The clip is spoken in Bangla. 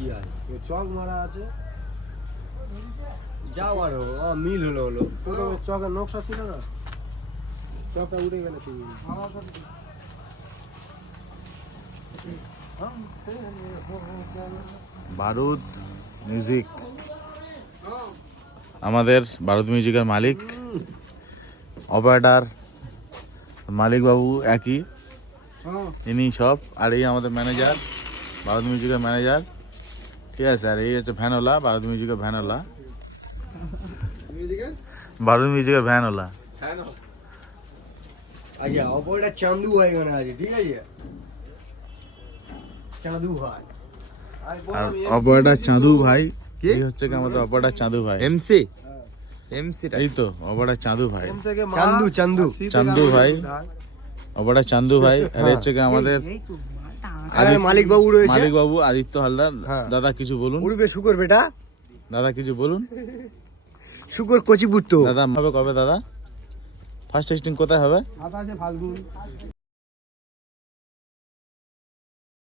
কি আছে চক মারা আছে যাও আরো মিল হলো চকের নকশা ছিল না, চকটা উঠে গেলে ঠিক বারুদ মিউজিক, আমাদের বারুদ মিউজিকের মালিক অপারেটর মালিক বাবু একই, ইনি সব। আর এই আমাদের ম্যানেজার, বারুদ মিউজিকের ম্যানেজার, ঠিক আছে। আর এই হচ্ছে ভ্যানওয়ালা, বারুদ মিউজিকের ভ্যানওয়ালা, বারুদ মিউজিকের ভ্যানওয়ালা। আচ্ছা অপরটা চান্দু ভাই এখানে আছে, ঠিক আছে, চাঁদু ভাই। আর অপারেটর চাঁদু ভাই, এই হচ্ছে কি আমাদের অপারেটর চাঁদু ভাই, এমসি এমসি এই তো অপারেটর চাঁদু ভাই, চান্দু চান্দু চান্দু ভাই, অপারেটর চান্দু ভাই। আর এই হচ্ছে কি আমাদের মালিক বাবু রয়েছে, মালিক বাবু আদিত্য হালদার। হ্যাঁ। দাদা কিছু বলুন, উড়বে শুকর বেটা, দাদা কিছু বলুন। শুকর কচিপুত্র। দাদা হবে কবে দাদা? ফার্স্ট টেস্টিং কোথায় হবে? 27 ফাল্গুন।